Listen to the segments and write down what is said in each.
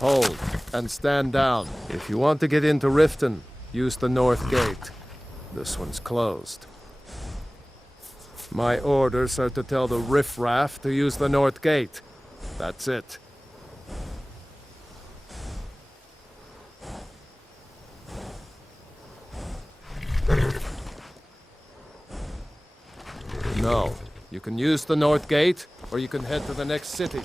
Hold, and stand down. If you want to get into Riften, use the north gate. This one's closed. My orders are to tell the riffraff to use the north gate. That's it. No, you can use the north gate, or you can head to the next city.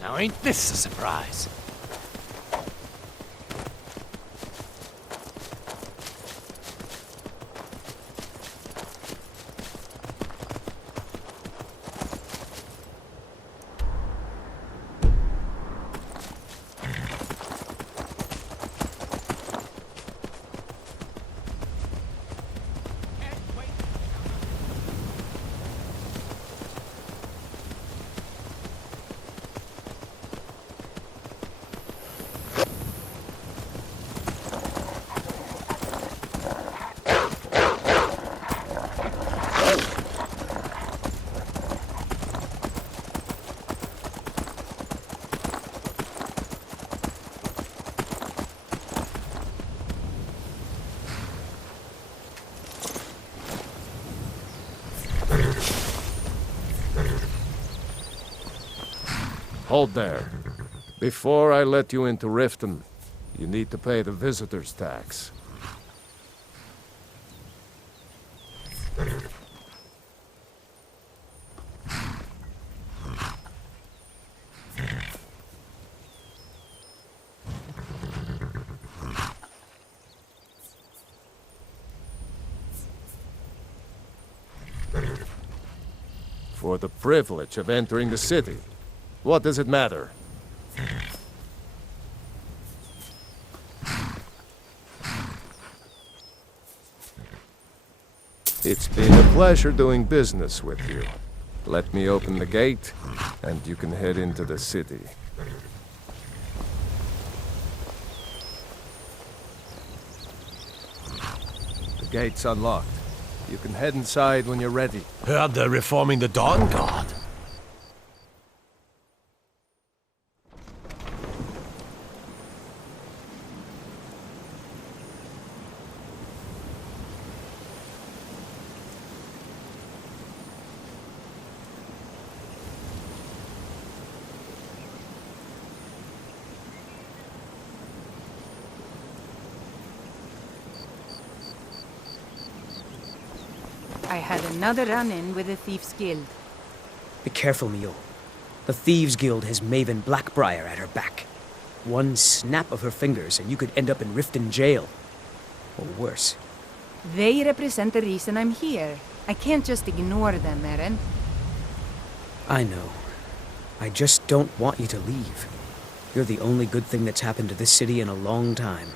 Now ain't this a surprise? Hold there. Before I let you into Riften, you need to pay the visitor's tax. For the privilege of entering the city. What does it matter? It's been a pleasure doing business with you. Let me open the gate, and you can head into the city. The gate's unlocked. You can head inside when you're ready. Heard they're reforming the Dawn Guard. I had another run-in with the Thieves' Guild. Be careful, Mio. The Thieves' Guild has Maven Blackbriar at her back. One snap of her fingers and you could end up in Riften jail. Or worse. They represent the reason I'm here. I can't just ignore them, Eren. I know. I just don't want you to leave. You're the only good thing that's happened to this city in a long time.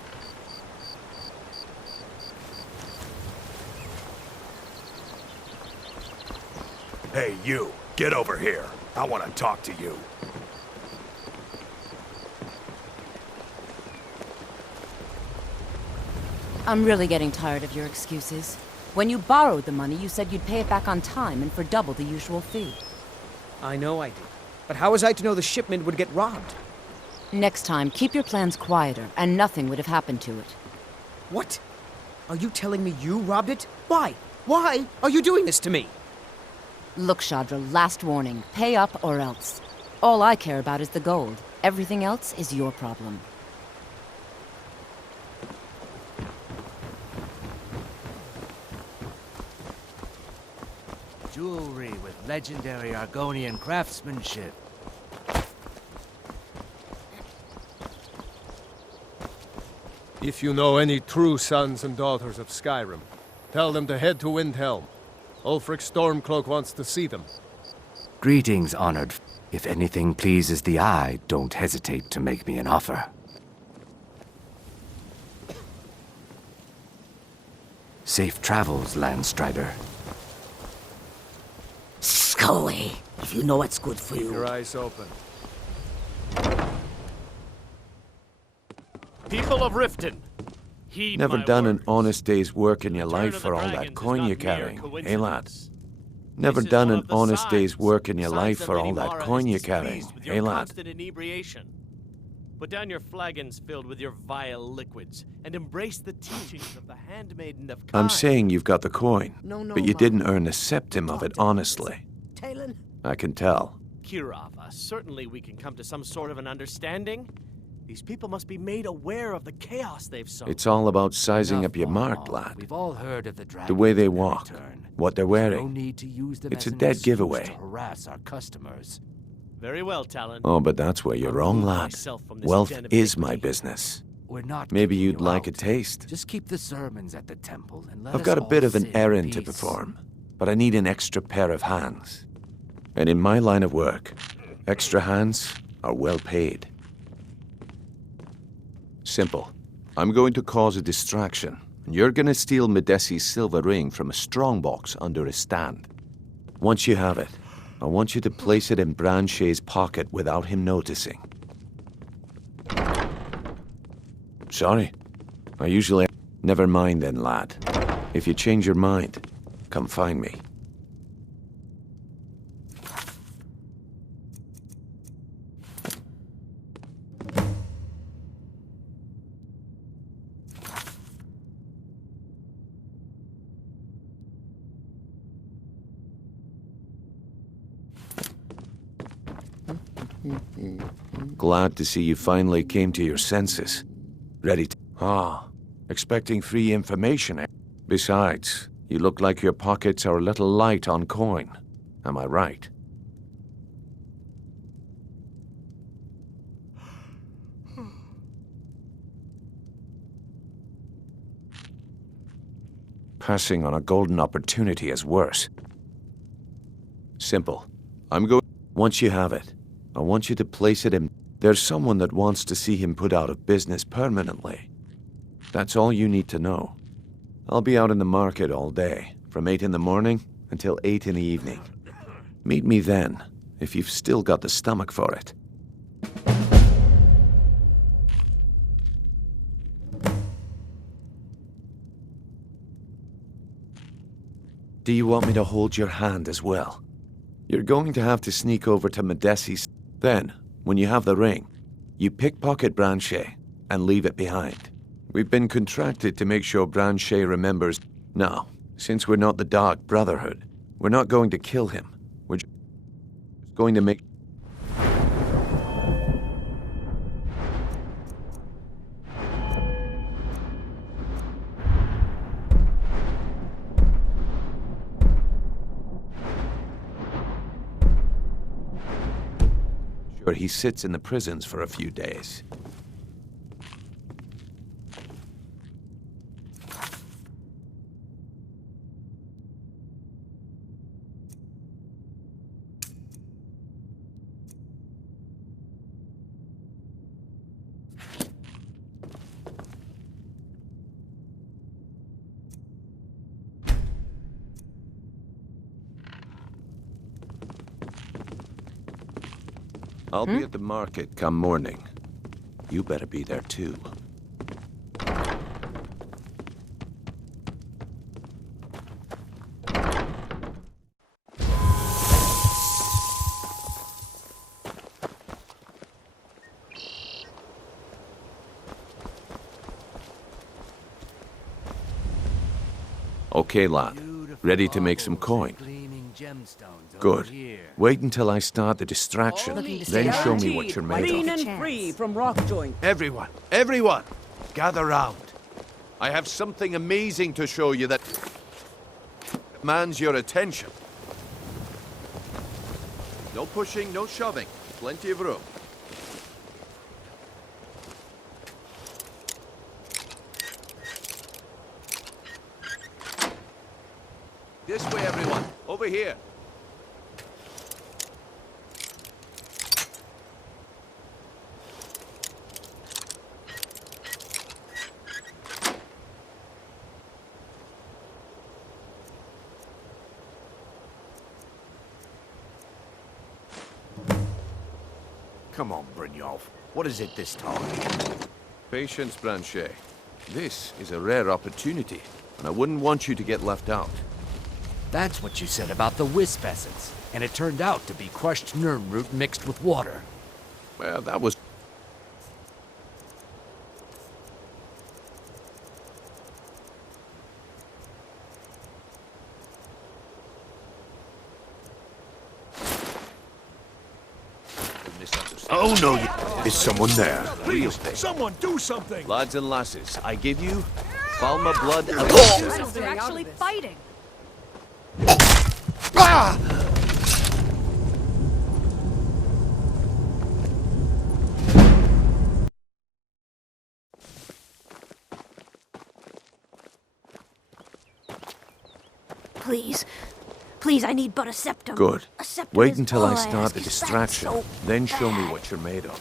Hey, you. Get over here. I want to talk to you. I'm really getting tired of your excuses. When you borrowed the money, you said you'd pay it back on time and for double the usual fee. I know I did. But how was I to know the shipment would get robbed? Next time, keep your plans quieter, and nothing would have happened to it. What? Are you telling me you robbed it? Why? Why are you doing this to me? Look, Shadra, last warning. Pay up or else. All I care about is the gold. Everything else is your problem. Jewelry with legendary Argonian craftsmanship. If you know any true sons and daughters of Skyrim, tell them to head to Windhelm. Ulfric Stormcloak wants to see them. Greetings, honored. If anything pleases the eye, don't hesitate to make me an offer. Safe travels, Landstrider. Scully, if you know what's good for Keep you. your eyes open. People of Riften, heed Never my done an words. honest day's work in your The return life of for the all that dragons coin is not you're mere carrying, eh, coincidence. lad? Never This is done one an of the honest day's signs. work in your Signs life that for all Lady that Mara coin is you're carrying, displeased with eh, your lad? constant inebriation. Put down your flagons filled with your vile liquids and embrace the teachings of the handmaiden of Kai. I'm saying you've got the coin, No, but you Mom. didn't earn a septim of Talk it to me, honestly. Talon? I can tell. Kirava, certainly we can come to some sort of an understanding. These people must be made aware of the chaos they've sown. It's all about sizing up your mark, lad. We've all heard of the dragons. The way they and their walk, return. what they're There's no wearing. need to use them It's as a an dead excuse giveaway. to harass our customers. Very well, Talon. Oh, but that's where you're I'll wrong, remove lad. myself from this Wealth den of is my iniquity. business. We're not Maybe kicking you'd you like a out. taste. Just keep the sermons at the temple and let I've us got a all bit of sit an in errand to peace. perform, but I need an extra pair of hands. And in my line of work, extra hands are well paid. Simple. I'm going to cause a distraction, and you're going to steal Medesi's silver ring from a strongbox under a stand. Once you have it, I want you to place it in Branche's pocket without him noticing. Sorry. I usually... Never mind then, lad. If you change your mind, come find me. Glad to see you finally came to your senses. Ready to... expecting free information, eh? Besides, you look like your pockets are a little light on coin. Am I right? Passing on a golden opportunity is worse. Simple. I'm going... Once you have it, I want you to place it in... There's someone that wants to see him put out of business permanently. That's all you need to know. I'll be out in the market all day, from 8 in the morning until 8 in the evening. Meet me then, if you've still got the stomach for it. Do you want me to hold your hand as well? You're going to have to sneak over to Medesi's. Then, when you have the ring, you pickpocket Branche and leave it behind. We've been contracted to make sure Branche remembers. Now, since we're not the Dark Brotherhood, we're not going to kill him. We're just going to make... Sure, he sits in the prisons for a few days. I'll be at the market come morning. You better be there too. Okay, lad. Ready to make some coin? Good. Wait until I start the distraction, then show me what you're made Clean a and chance. free from rock joint. Everyone, gather round. I have something amazing to show you that demands your attention. No pushing, no shoving. Plenty of room. This way, everyone. Over here. Come on, Brynjolf. What is it this time? Patience, Branche. This is a rare opportunity, and I wouldn't want you to get left out. That's what you said about the wisp essence, and it turned out to be crushed Nirn root mixed with water. Well, that was... Oh no, is someone there? Please, someone do something! Lads and lasses, I give you Falma blood and... They're actually fighting. please. Please, I need but a septum. Good. A septum Wait is until all I ask. start the Is that distraction. so Then show me bad? what you're made of.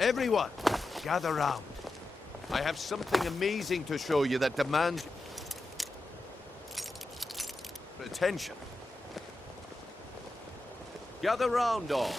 Everyone, gather round. I have something amazing to show you that demands attention. Gather round, all.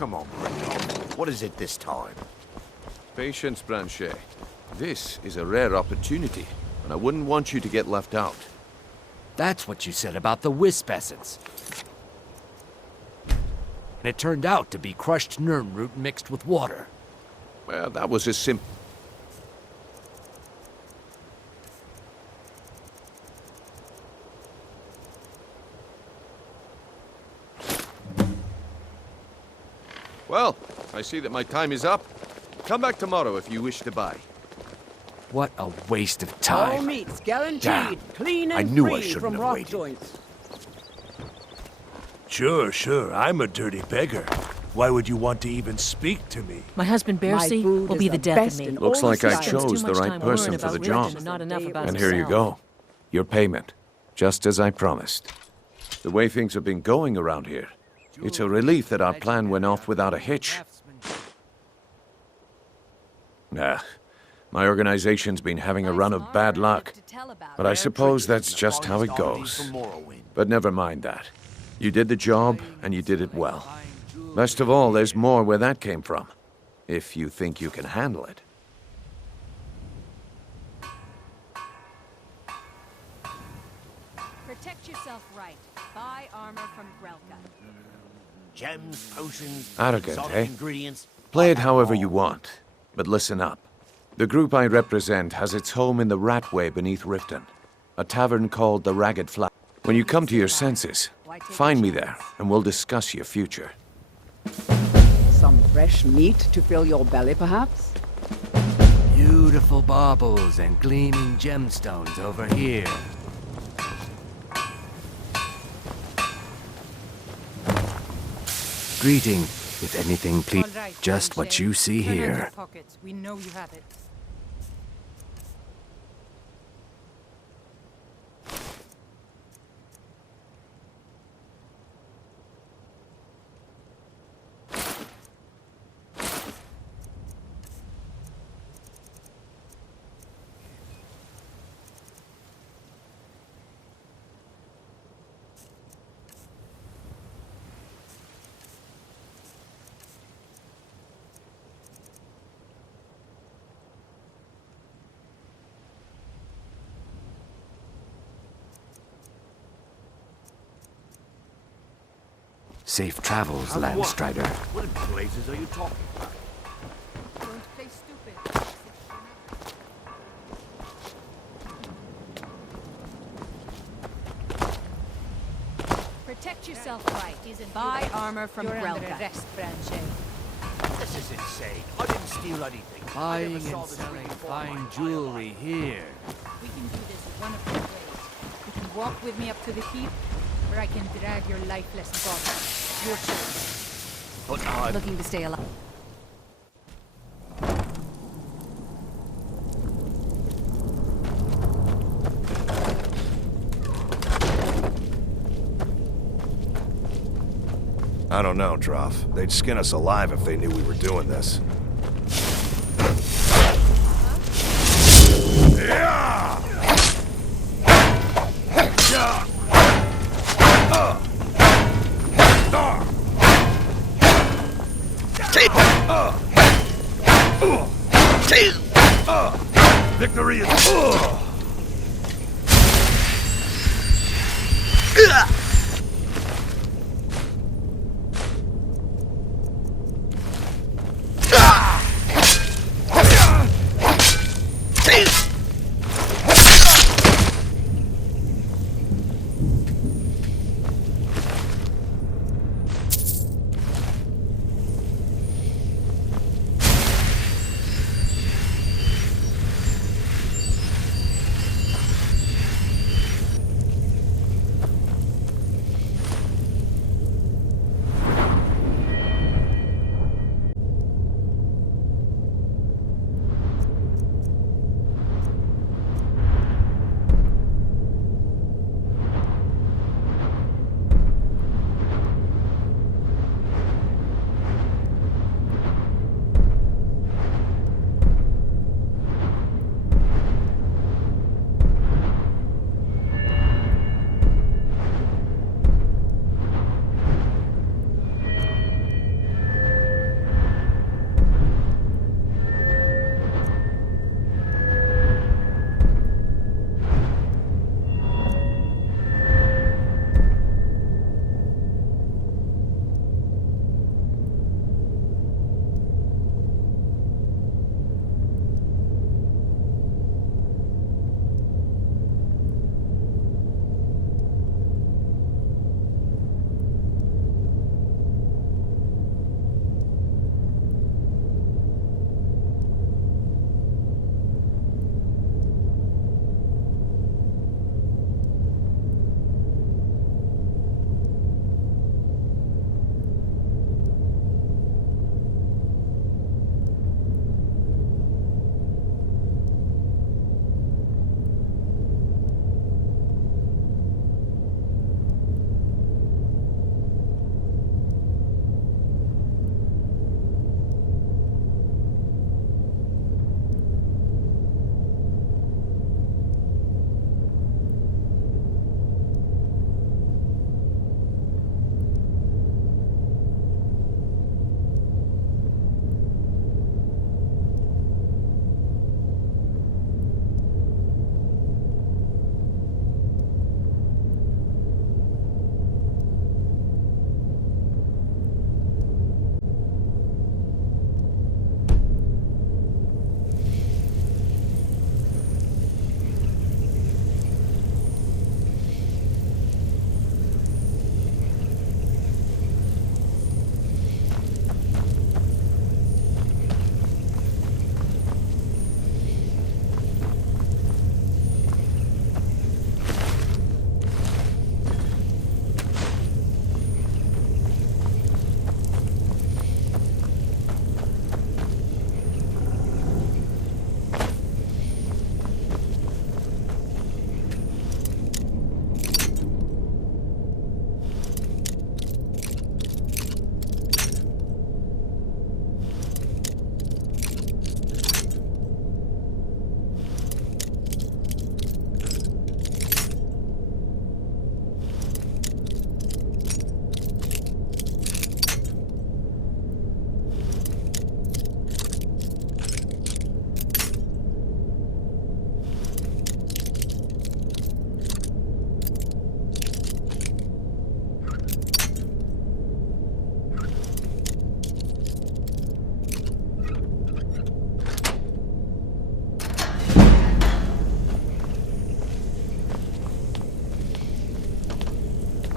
Come on, Brindle. What is it this time? Patience, Branchet. This is a rare opportunity, and I wouldn't want you to get left out. That's what you said about the wisp essence. And it turned out to be crushed nirn root mixed with water. Well, that was as simple. Well, I see that my time is up. Come back tomorrow if you wish to buy. What a waste of All time. meats guaranteed, Damn. clean and I knew I free shouldn't from have rock waited. joints. Sure, I'm a dirty beggar. Why would you want to even speak to me? My husband My Bercy food will is be the death best of me. in Looks all like I Skyrim. Spends chose too the much right time person worrying for about the religion job. and not enough about And here you himself. go. Your payment. Just as I promised. The way things have been going around here, it's a relief that our plan went off without a hitch. Nah, my organization's been having a run of bad luck. But I suppose that's just how it goes. But never mind that. You did the job, and you did it well. Best of all, there's more where that came from. If you think you can handle it. Protect yourself right. Buy armor from Grelka. Gems, potions, Arrogant, exotic eh? ingredients. Play it however you want, but listen up. The group I represent has its home in the Ratway beneath Riften, a tavern called the Ragged Flag. When you come to your senses, find me there, and we'll discuss your future. Some fresh meat to fill your belly, perhaps? Beautiful baubles and gleaming gemstones over here. Greeting. If anything, please. All right, Just what Branchet. you see Turn on your here. pockets. We know you have it. Safe travels, Landstrider. What in blazes are you talking about? Don't play stupid. Protect yourself right. Buy armor from You're under Grelka. arrest, Branchet. This is insane. I didn't steal anything. I Buying never saw and this selling ring before in my fine entire jewelry here. We can do this one of two ways. You can walk with me up to the keep, or I can drag your lifeless body. Your choice. But I... Looking to stay alive. I don't know, Droff. They'd skin us alive if they knew we were doing this. Victory is...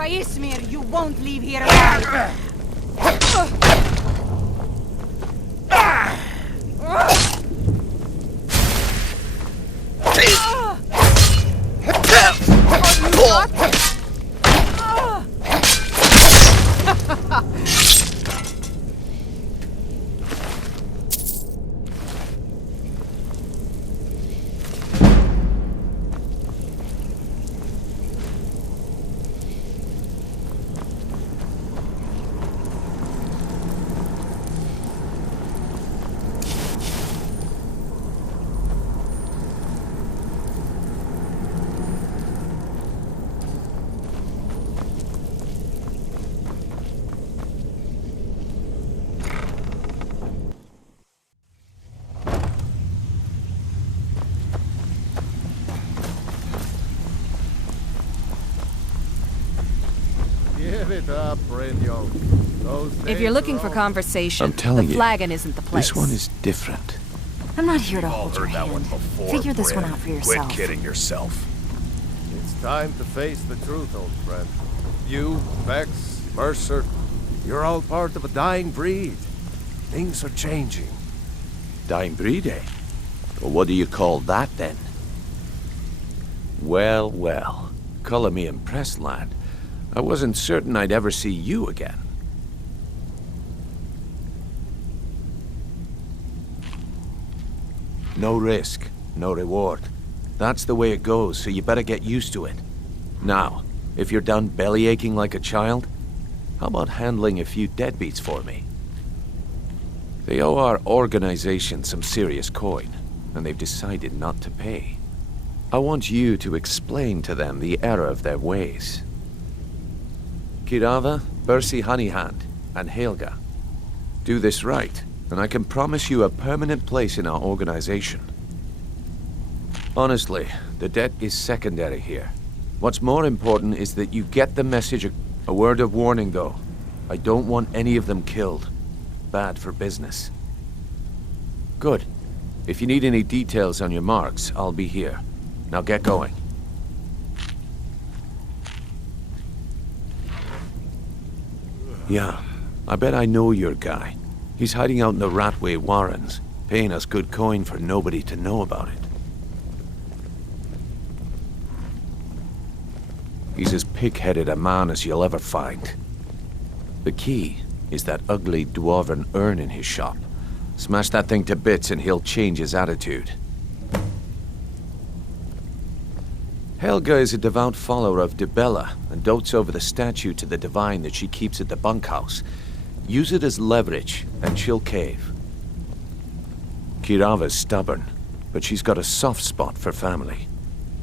by Ismir, you won't leave here alive! Give it up, Brynjolf. If you're looking for conversation, I'm telling the you, flagon isn't the place. this one is different. I'm not here to All hold your heard that one hand. before. Figure this one Bryn. out for yourself. Quit kidding yourself. It's time to face the truth, old friend. You, Vex, Mercer, you're all part of a dying breed. Things are changing. Dying breed, eh? Well, what do you call that, then? Well, well. Color me impressed, lad. I wasn't certain I'd ever see you again. No risk, no reward. That's the way it goes, so you better get used to it. Now, if you're done belly aching like a child, how about handling a few deadbeats for me? They owe our organization some serious coin, and they've decided not to pay. I want you to explain to them the error of their ways. Kirava, Bersi Honeyhand, and Helga. Do this right, and I can promise you a permanent place in our organization. Honestly, the debt is secondary here. What's more important is that you get the message. A word of warning, though. I don't want any of them killed. Bad for business. Good. If you need any details on your marks, I'll be here. Now get going. Yeah, I bet I know your guy. He's hiding out in the Ratway Warrens, paying us good coin for nobody to know about it. He's as pig-headed a man as you'll ever find. The key is that ugly dwarven urn in his shop. Smash that thing to bits and he'll change his attitude. Helga is a devout follower of Dibella and dotes over the statue to the divine that she keeps at the bunkhouse. Use it as leverage, and she'll cave. Kirava's stubborn, but she's got a soft spot for family.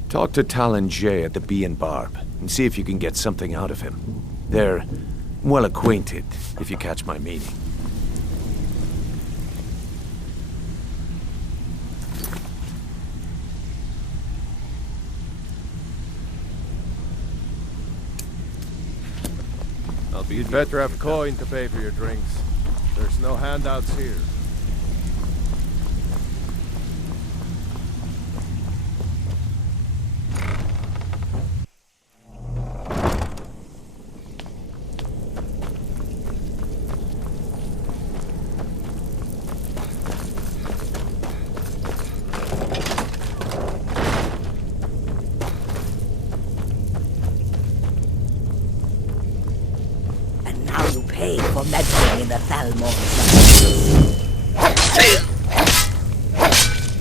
Talk to Talon Jay at the Bee and Barb, and see if you can get something out of him. They're well acquainted, if you catch my meaning. You'd better have coin to pay for your drinks. There's no handouts here. For meddling in the Thalmor.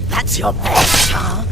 That's your best, huh?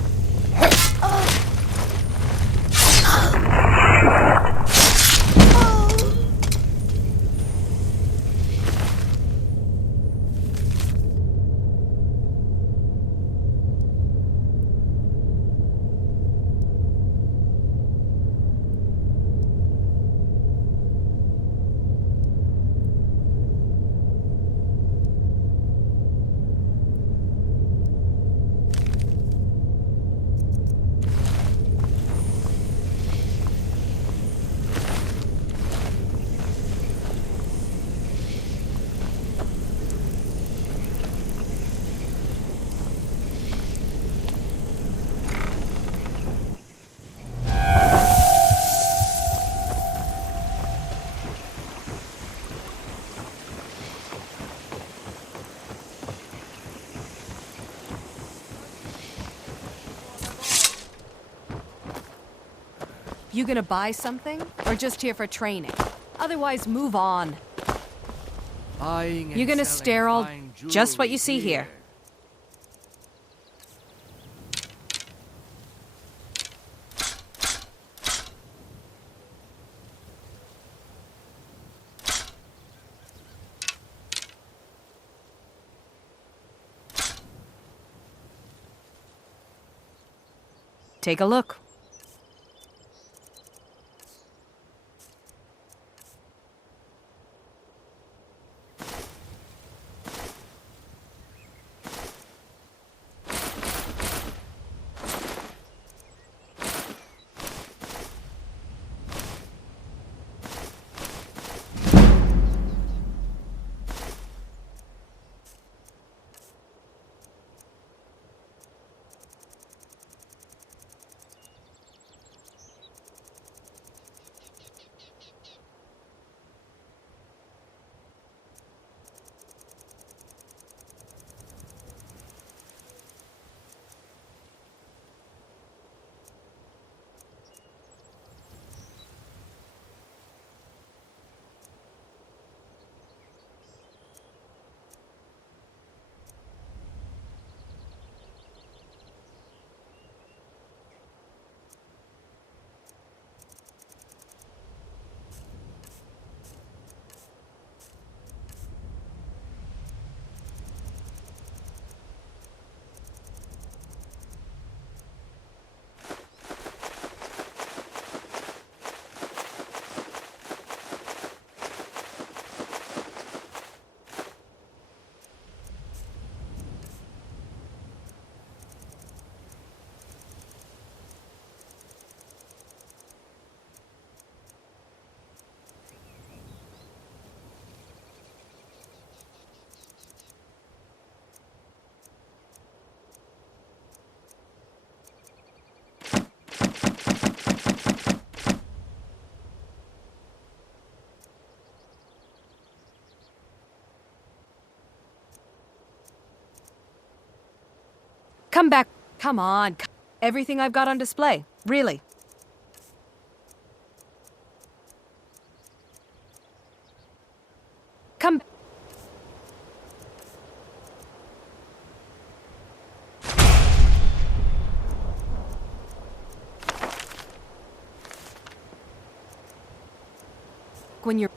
You gonna buy something? Or just here for training? Otherwise, move on. Buying and You gonna selling stare all... fine just what you jewelry see here. Take a look. Come back. Come on. Everything I've got on display. Really. Come. When you're...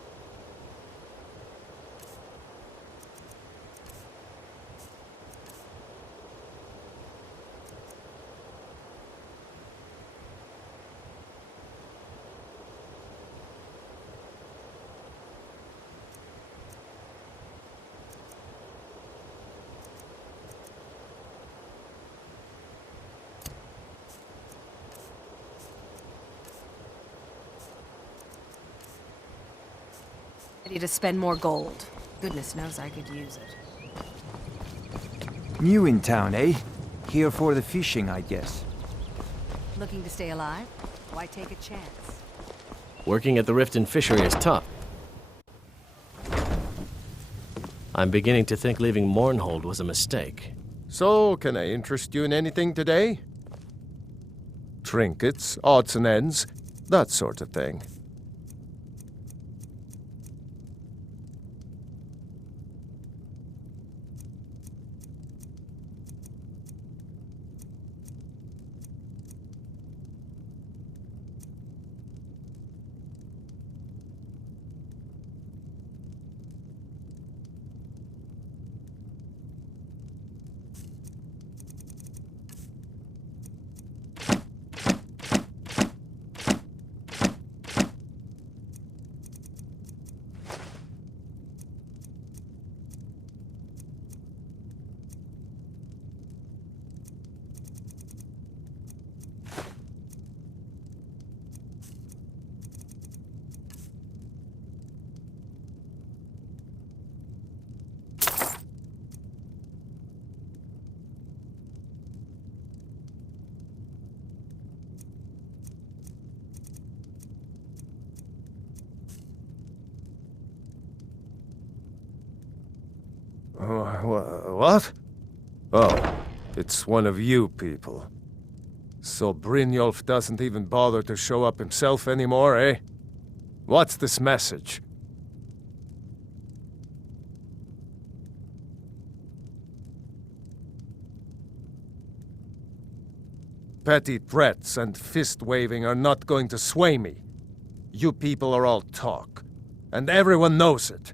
ready to spend more gold. Goodness knows I could use it. New in town, eh? Here for the fishing, I guess. Looking to stay alive? Why take a chance? Working at the Riften fishery is tough. I'm beginning to think leaving Mournhold was a mistake. So, can I interest you in anything today? Trinkets, odds and ends, that sort of thing. What? Oh, it's one of you people. So Brynjolf doesn't even bother to show up himself anymore, eh? What's this message? Petty threats and fist-waving are not going to sway me. You people are all talk, and everyone knows it.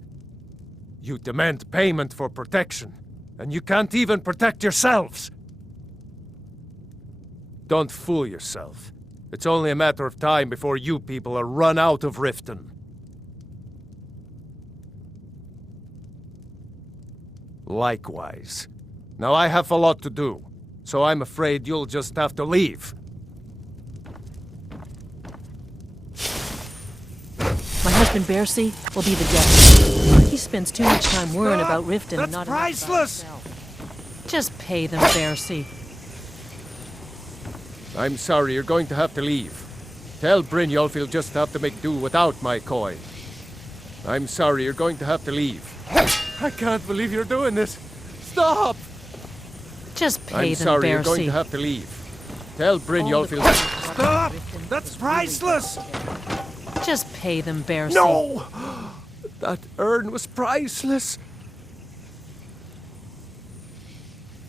You demand payment for protection, and you can't even protect yourselves. Don't fool yourself. It's only a matter of time before you people are run out of Riften. Likewise. Now I have a lot to do, so I'm afraid you'll just have to leave. My husband Bercy will be the judge. He spends too much time worrying about Riften and not priceless! enough about himself. Just pay them, Bercy. I'm sorry, you're going to have to leave. Tell Brynjolf he'll just have to make do without my coin. I'm sorry, you're going to have to leave. I can't believe you're doing this. Stop! Just pay I'm them, sorry, you're going Bercy. to have to leave. Tell Brynjolf he'll... Stop! That's priceless! Just pay them, Bercy. No! That urn was priceless.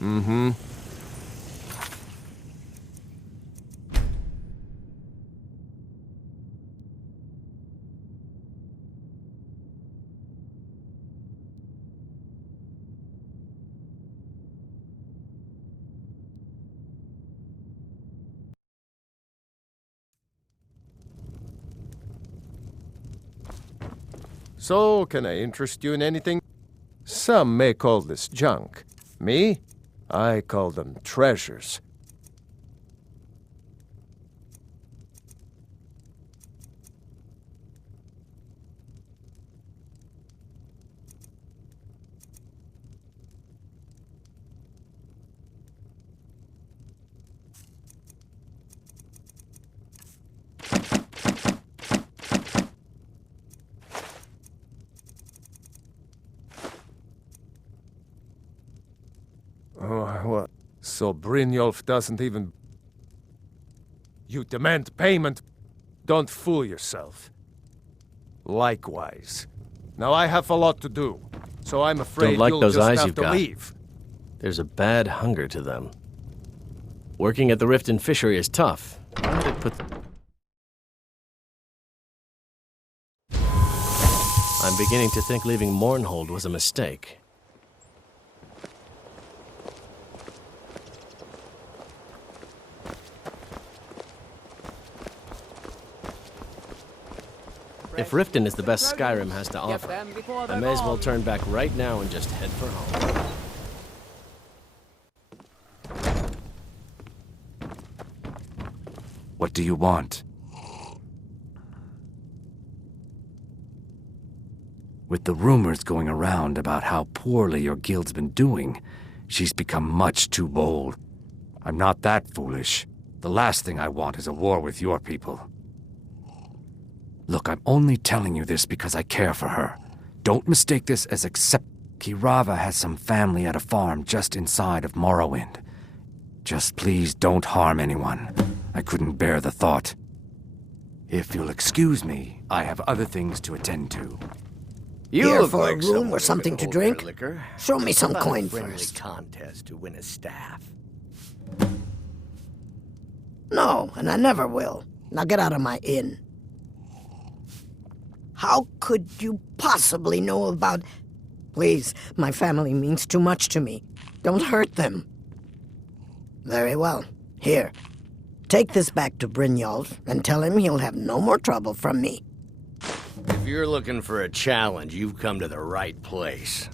Mm-hmm. So, can I interest you in anything? Some may call this junk. Me? I call them treasures. Oh, what? So Brynjolf doesn't even... You demand payment? Don't fool yourself. Likewise. Now I have a lot to do, so I'm afraid Don't like you'll those just eyes have you've to got. leave. There's a bad hunger to them. Working at the Riften fishery is tough. Why would they put... I'm beginning to think leaving Mournhold was a mistake. If Riften is the best Skyrim has to offer, I may as well turn back right now and just head for home. What do you want? With the rumors going around about how poorly your guild's been doing, she's become much too bold. I'm not that foolish. The last thing I want is a war with your people. Look, I'm only telling you this because I care for her. Don't mistake this as Kirava has some family at a farm just inside of Morrowind. Just please don't harm anyone. I couldn't bear the thought. If you'll excuse me, I have other things to attend to. You Here for a room or something to drink? Liquor. Show me some About a coin friendly first. contest to win a staff. No, and I never will. Now get out of my inn. How could you possibly know about... Please, my family means too much to me. Don't hurt them. Very well. Here. Take this back to Brynjolf and tell him he'll have no more trouble from me. If you're looking for a challenge, you've come to the right place.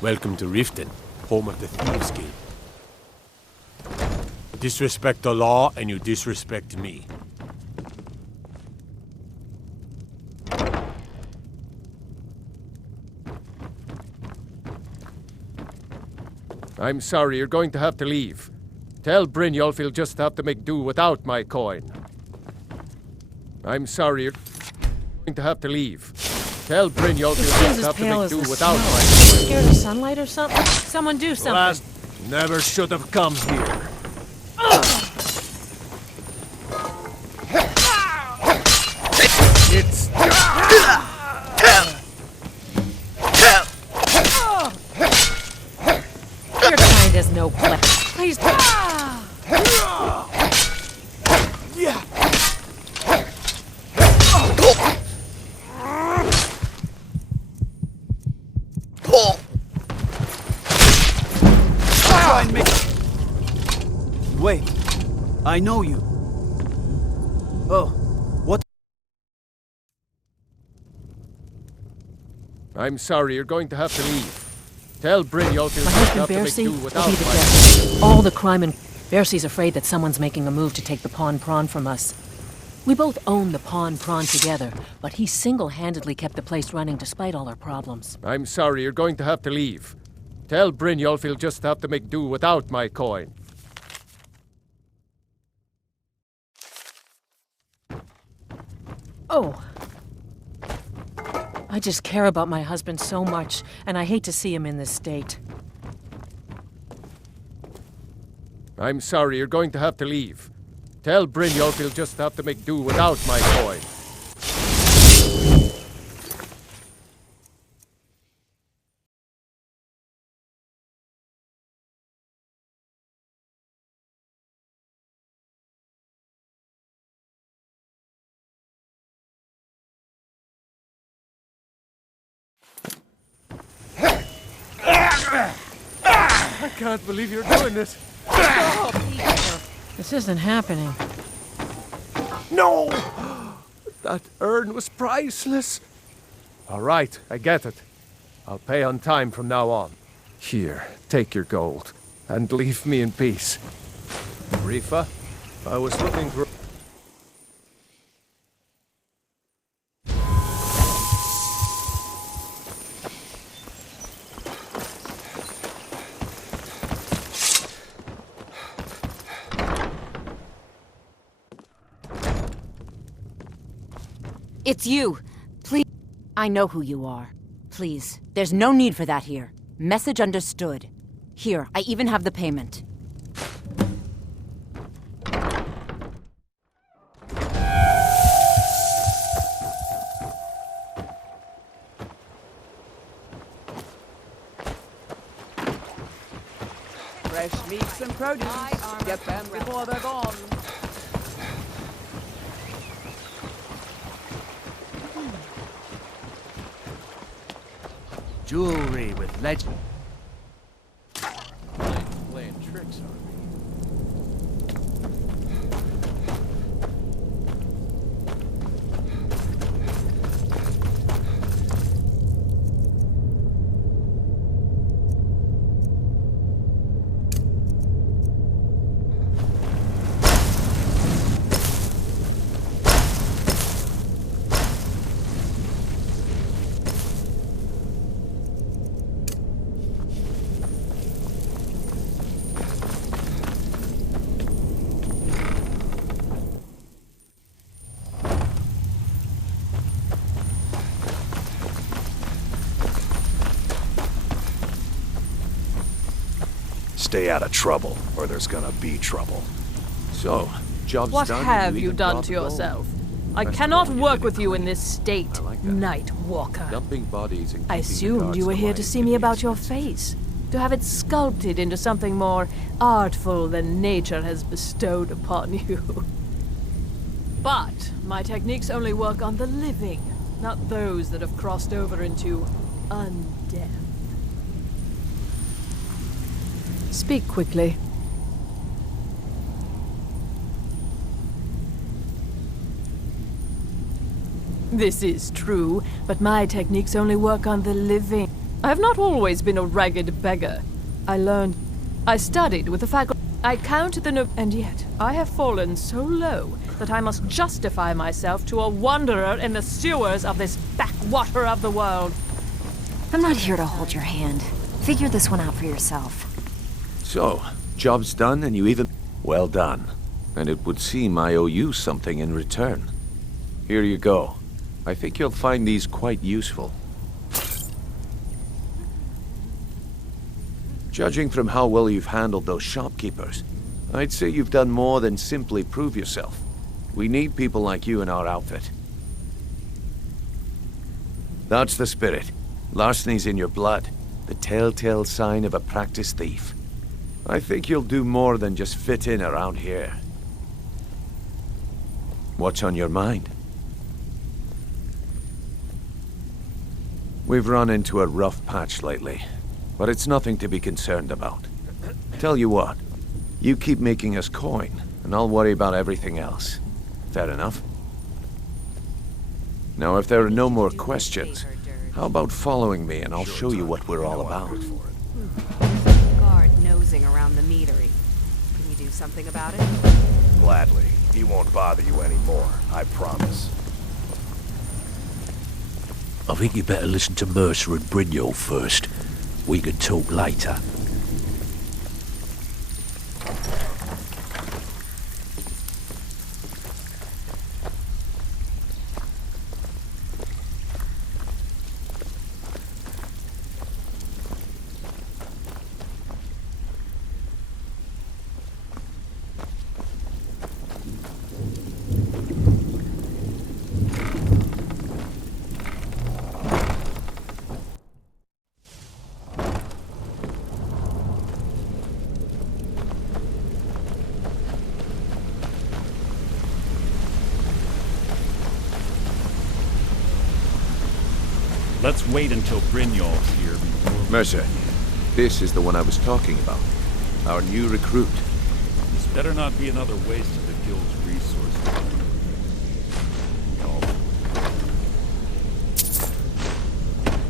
Welcome to Riften, home of the Thieves Guild. Disrespect the law and you disrespect me. I'm sorry, you're going to have to leave. Tell Brynjolf he'll just have to make do without my coin. I'm sorry, you're going to have to leave. Tell Brynjolf His you'll skin's just as have to pale make as do the without snow. my Scared of sunlight or something? Someone do something. Last never should have come here. It's Your kind has no place. Please. Try and make... Wait. I know you. Oh, what? I'm sorry, you're going to have to leave. Tell Brynjolf you'll My just husband have to make Bercy do will be without the my... death. All the crime and Bercy's afraid that someone's making a move to take the pawn prawn from us. We both own the pawn prawn together, but he single-handedly kept the place running despite all our problems. I'm sorry, you're going to have to leave. Tell Brynjolf he'll just have to make do without my coin. Oh. I just care about my husband so much, and I hate to see him in this state. I'm sorry, you're going to have to leave. Tell Brynjolf he'll just have to make do without my coin. I can't believe you're doing this. This isn't happening. No! That urn was priceless. All right, I get it. I'll pay on time from now on. Here, take your gold, and leave me in peace. Rifa, I was looking for... It's you! Please. I know who you are. Please, there's no need for that here. Message understood. Here, I even have the payment. Fresh meats and produce. Get them before they're gone. Jewelry with legend. Playing tricks on me. Stay out of trouble, or there's gonna be trouble. So, job's What done. have and you even done brought to the gold. yourself? I First of cannot all, you work did with it you in clean. this state, I like that. Night Walker. Dumping bodies and I keeping the assumed guards you were here to quiet see can me be about your expensive. face, to have it sculpted into something more artful than nature has bestowed upon you. But my techniques only work on the living, not those that have crossed over into undeath. Speak quickly. This is true, but my techniques only work on the living. I have not always been a ragged beggar. I studied with the faculty. I counted the and yet I have fallen so low that I must justify myself to a wanderer in the sewers of this backwater of the world. I'm not here to hold your hand. Figure this one out for yourself. So, job's done and you even... Well done. And it would seem I owe you something in return. Here you go. I think you'll find these quite useful. Judging from how well you've handled those shopkeepers, I'd say you've done more than simply prove yourself. We need people like you in our outfit. That's the spirit. Larceny's in your blood. The telltale sign of a practiced thief. I think you'll do more than just fit in around here. What's on your mind? We've run into a rough patch lately, but it's nothing to be concerned about. Tell you what, you keep making us coin, and I'll worry about everything else. Fair enough? Now, if there are no more questions, how about following me and I'll show you what we're all about? Guard nosing around the meadery. Can you do something about it? Gladly. He won't bother you anymore, I promise. I think you better listen to Mercer and Brynjolf first. We can talk later. Let's wait until Brynjolf's here before... Mercer, this is the one I was talking about. Our new recruit. This better not be another waste of the guild's resources. No.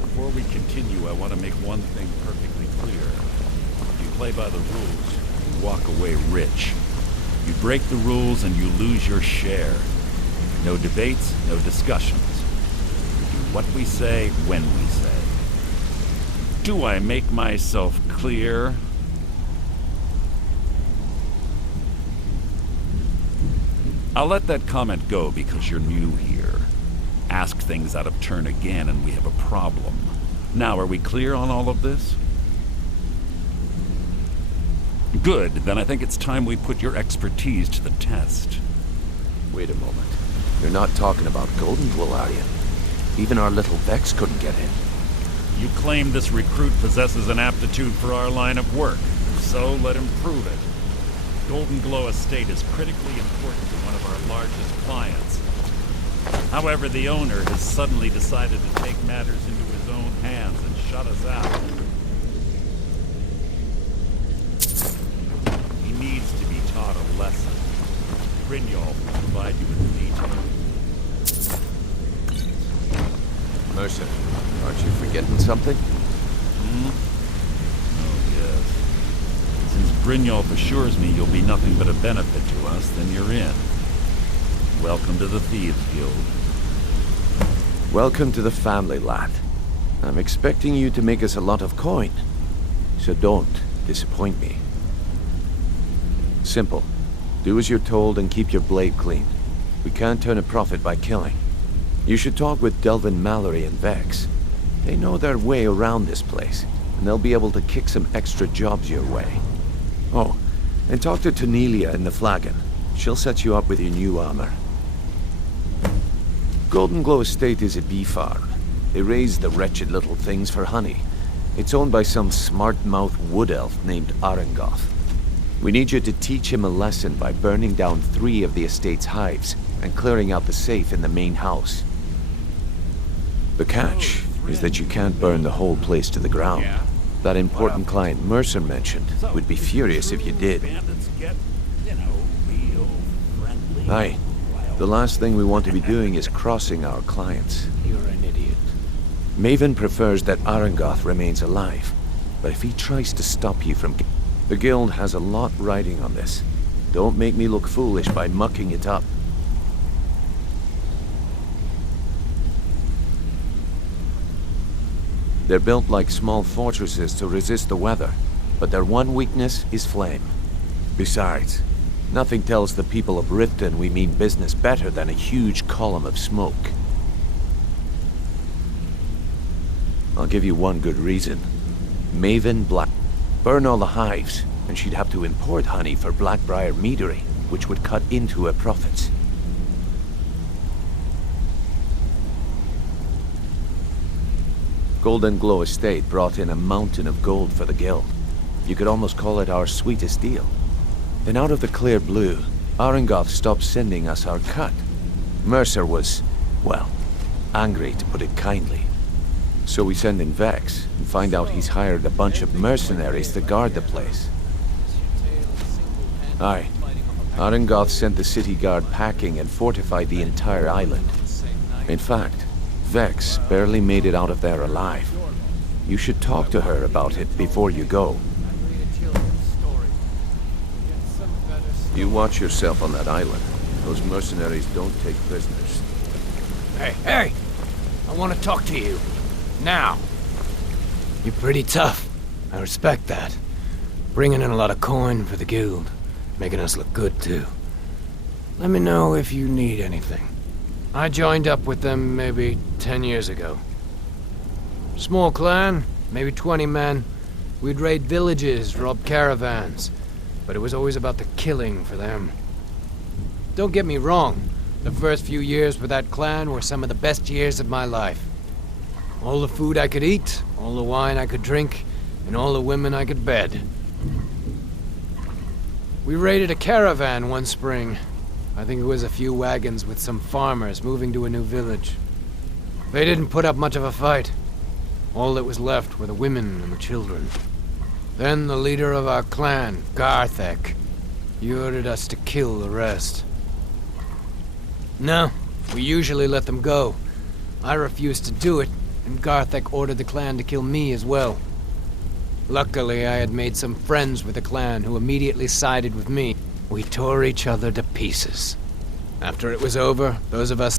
Before we continue, I want to make one thing perfectly clear. If you play by the rules, you walk away rich. You break the rules and you lose your share. No debates, no discussions. What we say, when we say. Do I make myself clear? I'll let that comment go because you're new here. Ask things out of turn again and we have a problem. Now, are we clear on all of this? Good, then I think it's time we put your expertise to the test. Wait a moment. You're not talking about Golden Glow, are you? Even our little Vex couldn't get in. You claim this recruit possesses an aptitude for our line of work. So let him prove it. Golden Glow Estate is critically important to one of our largest clients. However, the owner has suddenly decided to take matters into his own hands and shut us out. He needs to be taught a lesson. Brynjolf will provide you with the details. Mercer, aren't you forgetting something? Oh, yes. Since Brynjolf assures me you'll be nothing but a benefit to us, then you're in. Welcome to the Thieves Guild. Welcome to the family, lad. I'm expecting you to make us a lot of coin. So don't disappoint me. Simple. Do as you're told and keep your blade clean. We can't turn a profit by killing. You should talk with Delvin Mallory and Vex. They know their way around this place, and they'll be able to kick some extra jobs your way. Oh, and talk to Tanelia in the Flagon. She'll set you up with your new armor. Golden Glow Estate is a bee farm. They raise the wretched little things for honey. It's owned by some smart-mouthed wood elf named Arangoth. We need you to teach him a lesson by burning down 3 of the estate's hives and clearing out the safe in the main house. The catch is that you can't burn the whole place to the ground. That important client Mercer mentioned would be furious if you did. Aye. The last thing we want to be doing is crossing our clients. You're an idiot. Maven prefers that Arangoth remains alive, but if he tries to stop you from... The guild has a lot riding on this. Don't make me look foolish by mucking it up. They're built like small fortresses to resist the weather, but their one weakness is flame. Besides, nothing tells the people of Riften we mean business better than a huge column of smoke. I'll give you one good reason. Maven Black. Burn all the hives, and she'd have to import honey for Blackbriar meadery, which would cut into her profits. Golden Glow Estate brought in a mountain of gold for the guild. You could almost call it our sweetest deal. Then out of the clear blue, Arengoth stopped sending us our cut. Mercer was, well, angry to put it kindly. So we send in Vex and find out he's hired a bunch of mercenaries to guard the place. Aye. Arengoth sent the city guard packing and fortified the entire island. In fact, Vex barely made it out of there alive. You should talk to her about it before you go. You watch yourself on that island. Those mercenaries don't take prisoners. Hey! I want to talk to you. Now. You're pretty tough. I respect that. Bringing in a lot of coin for the guild. Making us look good, too. Let me know if you need anything. I joined up with them maybe 10 years ago. Small clan, maybe 20 men. We'd raid villages, rob caravans. But it was always about the killing for them. Don't get me wrong. The first few years with that clan were some of the best years of my life. All the food I could eat, all the wine I could drink, and all the women I could bed. We raided a caravan one spring. I think it was a few wagons with some farmers moving to a new village. They didn't put up much of a fight. All that was left were the women and the children. Then the leader of our clan, Garthek, he ordered us to kill the rest. No, we usually let them go. I refused to do it, and Garthek ordered the clan to kill me as well. Luckily, I had made some friends with the clan who immediately sided with me. We tore each other to pieces. After it was over, those of us...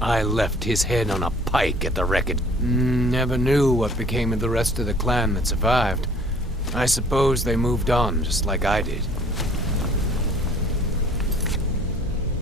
I left his head on a pike at the wreckage. Never knew what became of the rest of the clan that survived. I suppose they moved on, just like I did.